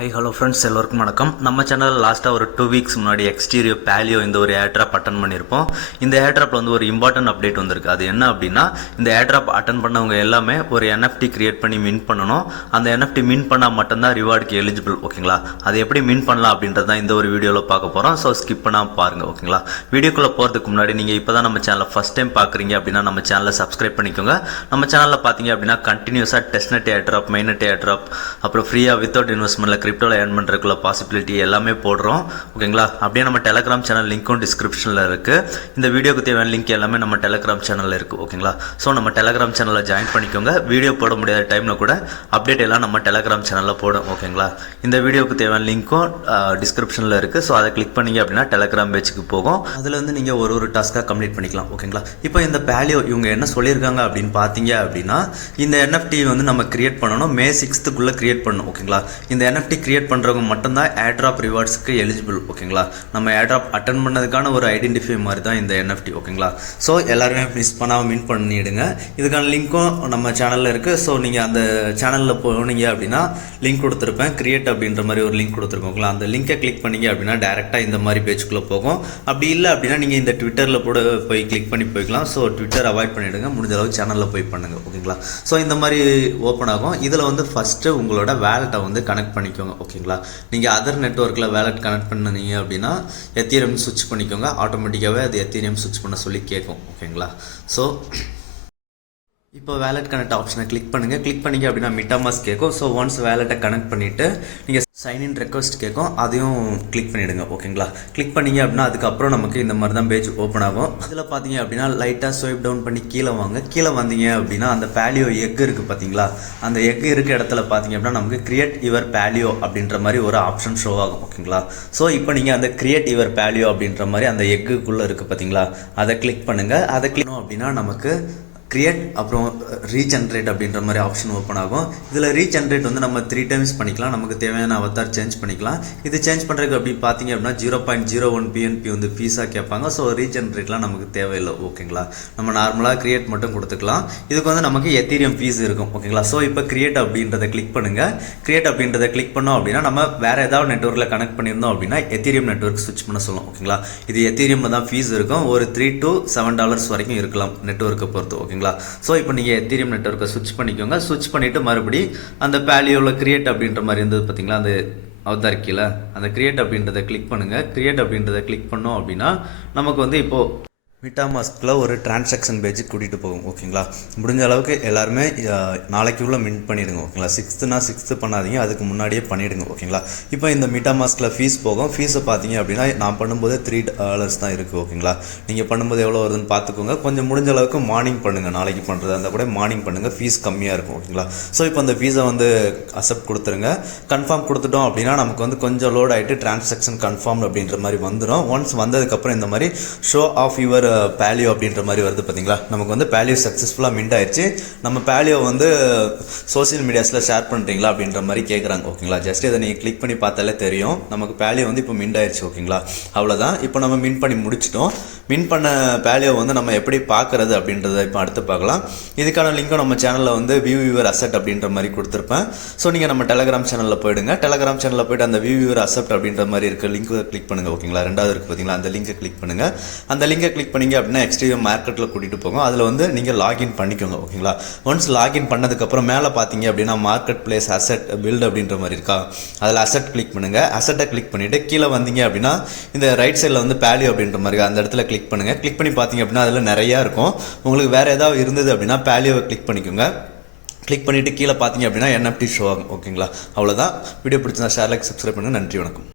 Hi hello friends, எல்லோருக்கும் வணக்கம். நம்ம சேனலில் லாஸ்ட்டாக ஒரு 2 வீக்ஸ் முன்னாடி எக்ஸ்டீரியோ பேலியோ இந்த ஒரு ஏர்ட்ராப் அட்டன் பண்ணியிருப்போம். இந்த ஏர்ட்ராப்பில் வந்து ஒரு இம்பார்ட்டன்ட் அப்டேட் வந்திருக்கு. அது என்ன அப்படின்னா, இந்த ஏர்ட்ராப் அட்டன் பண்ணவங்க எல்லாமே ஒரு NFT கிரியேட் பண்ணி மின் பண்ணணும். அந்த NFT மின் பண்ணால் மட்டும்தான் ரிவார்டுக்கு எலிஜிபிள். ஓகேங்களா? அது எப்படி மின் பண்ணலாம் அப்படின்றது தான் இந்த ஒரு வீடியோவில் பார்க்க போகிறோம். ஸோ ஸ்கிப் பண்ணாமல் பாருங்கள். ஓகேங்களா? வீடியோக்குள்ளே போகிறதுக்கு முன்னாடி நீங்கள் இப்போ தான் நம்ம சேனலை ஃபஸ்ட் டைம் பார்க்குறீங்க அப்படின்னா நம்ம சேனலை சப்ஸ்கிரைப் பண்ணிக்கோங்க. நம்ம சேனலில் பார்த்தீங்க அப்படின்னா கண்டினியூஸாக டெஸ்ட்நெட் ஏர்ட்ராப், மெயின்நெட் ஏர்ட்ராப், அப்புறம் ஃப்ரீயாக வித்தவுட் இன்வெஸ்ட்மெண்ட்டில் கிரிப்டோவில் ஏர்ன் பண்ணுறதுக்குள்ள பாசிபிலிட்டி எல்லாமே போடுறோம். ஓகேங்களா? அப்படியே நம்ம டெலகிராம் சேனல் லிங்க்கும் டிஸ்கிரிப்ஷனில் இருக்குது. இந்த வீடியோக்கு தேவையான லிங்க் எல்லாமே நம்ம டெலகிராம் சேனலில் இருக்குது. ஓகேங்களா? ஸோ நம்ம டெலகிராம் சேனலில் ஜாயின் பண்ணிக்கோங்க. வீடியோ போட முடியாத டைமில் கூட அப்டேட் எல்லாம் நம்ம டெலகிராம் சேனலில் போடும். ஓகேங்களா? இந்த வீடியோக்கு தேவையான லிங்க்கும் டிஸ்கிரிப்ஷனில் இருக்குது. ஸோ அதை கிளிக் பண்ணிங்க அப்படின்னா டெலகிராம் பேஜுக்கு போகும். அதில் வந்து நீங்கள் ஒரு டாஸ்க்காக கம்ப்ளீட் பண்ணிக்கலாம். ஓகேங்களா? இப்போ இந்த பேலியோ இவங்க என்ன சொல்லியிருக்காங்க அப்படின்னு பார்த்தீங்க அப்படின்னா, இந்த NFT வந்து நம்ம கிரியேட் பண்ணணும். May 6th கிரியேட் பண்ணணும். ஓகேங்களா? இந்த NFT கிரியேட் பண்ணுறவங்க மட்டும்தான் ஏர்ட்ராப் ரிவார்ட்ஸ்க்கு எலிஜிபிள். ஓகேங்களா? நம்ம ஏர்ட்ராப் அட்டன் பண்ணதுக்கான ஒரு ஐடென்டிஃபை மாதிரி தான் இந்த NFT. ஓகேங்களா? ஸோ எல்லாருமே மிஸ் பண்ணாமல் மின் பண்ணிவிடுங்க. இதுக்கான லிங்க்கும் நம்ம சேனலில் இருக்குது. ஸோ நீங்கள் அந்த சேனலில் போனீங்க அப்படின்னா லிங்க் கொடுத்துருப்பேன். கிரியேட் அப்படின்ற மாதிரி ஒரு லிங்க் கொடுத்துருக்கோங்களா? அந்த லிங்கை கிளிக் பண்ணிங்க அப்படின்னா டேரெக்டாக இந்த மாதிரி பேஜுக்குள்ளே போகும். அப்படி இல்லை அப்படின்னா நீங்கள் இந்த ட்விட்டரில் கூட போய் கிளிக் பண்ணி போய்க்கலாம். ஸோ ட்விட்டர் அவாய்ட் பண்ணிவிடுங்க. முடிஞ்ச அளவு சேனலில் போய் பண்ணுங்கள். ஓகேங்களா? ஸோ இந்த மாதிரி ஓப்பன் ஆகும். இதில் வந்து ஃபஸ்ட்டு உங்களோட வேலெட்டை வந்து கனெக்ட் பண்ணிக்கோங்க. ஓகேங்களா? நீங்கள் அதர் நெட்வொர்க்கில் வேலெட் கனெக்ட் பண்ணீங்க அப்படின்னா எத்தீரியம் சுவிட்ச் பண்ணிக்கோங்க. ஆட்டோமேட்டிக்காகவே அது எத்தீரியம் சுவிட்ச் பண்ண சொல்லி கேட்கும். ஓகேங்களா? ஸோ இப்போ வேலெட் கனெக்ட் ஆப்ஷனை கிளிக் பண்ணுங்கள். கிளிக் பண்ணிங்க அப்படின்னா மிட்டாமாஸ்க் கேட்கும். ஸோ ஒன்ஸ் வேலெட்டை கனெக்ட் பண்ணிவிட்டு நீங்கள் சைன்இன் ரெக்வஸ்ட் கேட்கும். அதையும் கிளிக் பண்ணிவிடுங்க. ஓகேங்களா? கிளிக் பண்ணிங்க அப்படின்னா அதுக்கப்புறம் நமக்கு இந்த மாதிரி தான் பேஜ் ஓப்பன் ஆகும். இதில் பார்த்தீங்க அப்படின்னா லைட்டாக ஸ்வைப் டவுன் பண்ணி கீழே வாங்க. கீழே வந்தீங்க அப்படின்னா அந்த பேலியோ எக் இருக்குது பார்த்தீங்களா? அந்த எக் இருக்க இடத்துல பார்த்தீங்க அப்படின்னா நமக்கு கிரியேட் யுவர் பேலியோ அப்படின்ற மாதிரி ஒரு ஆப்ஷன் ஷோ ஆகும். ஓகேங்களா? ஸோ இப்போ நீங்கள் அந்த கிரியேட் யுவர் பேலியோ அப்படின்ற மாதிரி அந்த எக்குள்ளே இருக்குது பார்த்தீங்களா? அதை கிளிக் பண்ணுங்கள். அதை கிளிக் அப்படின்னா நமக்கு கிரியேட் அப்புறம் ரீஜென்ரேட் அப்படின்ற மாதிரி ஆப்ஷன் ஓப்பன் ஆகும். இதில் ரீஜென்ரேட் வந்து நம்ம 3 times பண்ணிக்கலாம். நமக்கு தேவையான அவதார் சேஞ்ச் பண்ணிக்கலாம். இது சேஞ்ச் பண்ணுறதுக்கு அப்படி பார்த்தீங்க அப்படின்னா 0.01 PNP வந்து ஃபீஸாக கேட்பாங்க. ஸோ ரீஜென்ரேட்லாம் நமக்கு தேவையில்லை. ஓகேங்களா? நம்ம நார்மலாக கிரியேட் மட்டும் கொடுத்துக்கலாம். இதுக்கு வந்து நமக்கு எத்தீரியம் ஃபீஸ் இருக்கும். ஓகேங்களா? ஸோ இப்போ கிரியேட் அப்படின்றத கிளிக் பண்ணுங்கள். கிரியேட் அப்படின்றத கிளிக் பண்ணோம் அப்படின்னா நம்ம வேறு ஏதாவது நெட்வொர்க்கில் கனெக்ட் பண்ணியிருந்தோம் அப்படின்னா எத்தீரியம் நெட்வொர்க் ஸ்விட்ச் பண்ண சொல்லும். ஓகேங்களா? இது எத்தீரியமில் தான் ஃபீஸ் இருக்கும். ஒரு $3 to $7 வரைக்கும் இருக்கலாம் நெட்வொர்க்கை பொறுத்து. ஓகேங்களா? ஸோ இப்போ நீங்கள் எத்தீரியம் நெட்வொர்க்கை ஸ்விட்ச் பண்ணிக்கோங்க. ஸ்விட்ச் பண்ணிவிட்டு மறுபடி அந்த பேலியோவில் கிரியேட் அப்படின்ற மாதிரி இருந்தது பார்த்தீங்களா? அந்த அவதார் கீழே அந்த கிரியேட் அப்படின்றத கிளிக் பண்ணுங்கள். கிரியேட் அப்படின்றத கிளிக் பண்ணோம் அப்படின்னா நமக்கு வந்து இப்போது மிட்டாமாஸ்கில் ஒரு டிரான்சாக்ஷன் பேஜுக்கு கூட்டிகிட்டு போகும். ஓகேங்களா? முடிஞ்ச அளவுக்கு எல்லாருமே நாளைக்குள்ளே மின்ட் பண்ணிவிடுங்க. ஓகேங்களா? 6th பண்ணாதீங்க, அதுக்கு முன்னாடியே பண்ணிவிடுங்க. ஓகேங்களா? இப்போ இந்த மிட்டாமாஸ்கில் ஃபீஸ் போகும். ஃபீஸை பார்த்தீங்க அப்படின்னா நான் பண்ணும்போது $3 தான் இருக்குது. ஓகேங்களா? நீங்கள் பண்ணும்போது எவ்வளோ வருதுன்னு பார்த்துக்கோங்க. கொஞ்சம் முடிஞ்ச அளவுக்கு மார்னிங் பண்ணுங்கள். நாளைக்கு பண்ணுறது அந்த கூட மார்னிங் பண்ணுங்கள். ஃபீஸ் கம்மியாக இருக்கும். ஓகேங்களா? ஸோ இப்போ அந்த ஃபீஸை வந்து அக்செப்ட் கொடுத்துருங்க. கன்ஃபார்ம் கொடுத்துட்டோம் அப்படின்னா நமக்கு வந்து கொஞ்சம் லோட் ஆகிட்டு டிரான்சாக்ஷன் கன்ஃபார்ம் அப்படின்ற மாதிரி வந்துடும். ஒன்ஸ் வந்ததுக்கப்புறம் இந்த மாதிரி ஷோ ஆஃப் யுவர் பேலியோ அப்படின்ற மாதிரி வருது பார்த்தீங்களா? நமக்கு வந்து பேலியோ சக்ஸஸ்ஃபுல்லாக மின்ட் ஆயிடுச்சு. நம்ம பேலியோ வந்து சோசியல் மீடியாஸில் ஷேர் பண்ணுறீங்களா அப்படின்ற மாதிரி கேட்குறாங்க. ஓகேங்களா? ஜஸ்ட் இதை நீங்கள் கிளிக் பண்ணி பார்த்தாலே தெரியும். நமக்கு பேலியோ வந்து இப்போ மின்ட் ஆயிடுச்சு. ஓகேங்களா? அவ்வளோதான். இப்போ நம்ம மின் பண்ணி முடிச்சிட்டோம். மின் பண்ண பேலியோ வந்து நம்ம எப்படி பார்க்குறது அப்படின்றத இப்போ அடுத்து பார்க்கலாம். இதுக்கான லிங்க்கும் நம்ம சேனலில் வந்து வியூ யுவர் அசெட் அப்படின்ற மாதிரி கொடுத்துருப்பேன். ஸோ நீங்கள் நம்ம டெலகிராம் சேனலில் போயிடுங்க. டெலகிராம் சேனலில் போய்ட்டு அந்த வியூ யுவர் அசெப்ட் அப்படின்ற மாதிரி இருக்க லிங்க்கை கிளிக் பண்ணுங்கள். ஓகேங்களா? ரெண்டாவது இருக்குது பார்த்தீங்களா? அந்த லிங்கை கிளிக் பண்ணுங்கள். அந்த லிங்கை கிளிக் பண்ணி அப்படின்னா எக்ஸ்டீரியம் மார்க்கெட்டில் கூட்டிகிட்டு போகும். அதில் வந்து நீங்கள் லாகின் பண்ணிக்கோங்க. ஓகேங்களா? ஒன்ஸ் லாகின் பண்ணதுக்கப்புறம் மேலே பார்த்தீங்க அப்படின்னா மார்க்கெட் பிளேஸ் அசெட் பில்ட் அப்படின்ற மாதிரி இருக்கா? அதில் அசெட் கிளிக் பண்ணுங்கள். அசெட்டை கிளிக் பண்ணிவிட்டு கீழே வந்தீங்க அப்படின்னா இந்த ரைட் சைடில் வந்து பேலியோ அப்படின்ற மாதிரி அந்த இடத்துல கிளிக் பண்ணுங்கள். கிளிக் பண்ணி பார்த்தீங்க அப்படின்னா அதில் நிறையா இருக்கும். உங்களுக்கு வேறு ஏதாவது இருந்தது அப்படின்னா பேலியோவை கிளிக் பண்ணிக்கோங்க. கிளிக் பண்ணிவிட்டு கீழே பார்த்தீங்க அப்படின்னா NFT ஷோ ஆகும். ஓகேங்களா? அவ்வளோதான். வீடியோ பிடிச்சிருந்தா ஷேர், லைக், சப்ஸ்கிரைப் பண்ணுங்கள். நன்றி, வணக்கம்.